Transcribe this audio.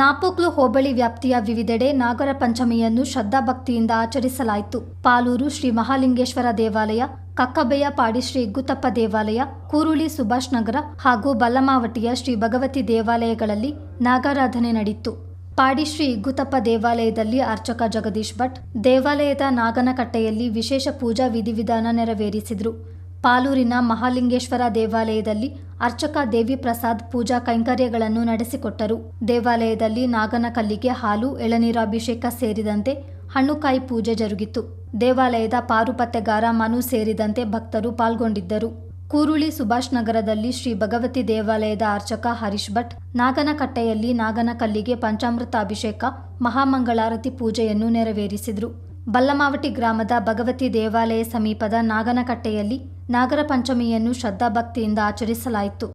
ನಾಪೋಕ್ಲು ಹೋಬಳಿ ವ್ಯಾಪ್ತಿಯ ವಿವಿಧೆಡೆ ನಾಗರ ಪಂಚಮಿಯನ್ನು ಶ್ರದ್ಧಾಭಕ್ತಿಯಿಂದ ಆಚರಿಸಲಾಯಿತು. ಪಾಲೂರು ಶ್ರೀ ಮಹಾಲಿಂಗೇಶ್ವರ ದೇವಾಲಯ, ಕಕ್ಕಬೆಯ ಪಾಡಿ ಶ್ರೀ ಇಗ್ಗುತಪ್ಪ ದೇವಾಲಯ, ಕೂರುಳಿ ಸುಭಾಷ್ ನಗರ ಹಾಗೂ ಬಲ್ಲಮಾವಟಿಯ ಶ್ರೀ ಭಗವತಿ ದೇವಾಲಯಗಳಲ್ಲಿ ನಾಗಾರಾಧನೆ ನಡೆಯಿತು. ಪಾಡಿ ಶ್ರೀ ಇಗ್ಗುತಪ್ಪ ದೇವಾಲಯದಲ್ಲಿ ಅರ್ಚಕ ಜಗದೀಶ್ ಭಟ್ ದೇವಾಲಯದ ನಾಗನಕಟ್ಟೆಯಲ್ಲಿ ವಿಶೇಷ ಪೂಜಾ ವಿಧಿವಿಧಾನ ನೆರವೇರಿಸಿದರು. ಪಾಲೂರಿನ ಮಹಾಲಿಂಗೇಶ್ವರ ದೇವಾಲಯದಲ್ಲಿ ಅರ್ಚಕ ದೇವಿ ಪ್ರಸಾದ್ ಪೂಜಾ ಕೈಂಕರ್ಯಗಳನ್ನು ನಡೆಸಿಕೊಟ್ಟರು. ದೇವಾಲಯದಲ್ಲಿ ನಾಗನಕಲ್ಲಿಗೆ ಹಾಲು, ಎಳನೀರಾಭಿಷೇಕ ಸೇರಿದಂತೆ ಹಣ್ಣುಕಾಯಿ ಪೂಜೆ ಜರುಗಿತು. ದೇವಾಲಯದ ಪಾರುಪತ್ಯಗಾರ ಮನು ಸೇರಿದಂತೆ ಭಕ್ತರು ಪಾಲ್ಗೊಂಡಿದ್ದರು. ಕೂರುಳಿ ಸುಭಾಷ್ ನಗರದಲ್ಲಿ ಶ್ರೀ ಭಗವತಿ ದೇವಾಲಯದ ಅರ್ಚಕ ಹರೀಶ್ ಭಟ್ ನಾಗನಕಟ್ಟೆಯಲ್ಲಿ ನಾಗನಕಲ್ಲಿಗೆ ಪಂಚಾಮೃತ ಅಭಿಷೇಕ, ಮಹಾಮಂಗಳಾರತಿ ಪೂಜೆಯನ್ನು ನೆರವೇರಿಸಿದರು. ಬಲ್ಲಮಾವಟಿ ಗ್ರಾಮದ ಭಗವತಿ ದೇವಾಲಯ ಸಮೀಪದ ನಾಗನಕಟ್ಟೆಯಲ್ಲಿ ನಾಗರ ಪಂಚಮಿಯನ್ನು ಶ್ರದ್ಧಾಭಕ್ತಿಯಿಂದ ಆಚರಿಸಲಾಯಿತು.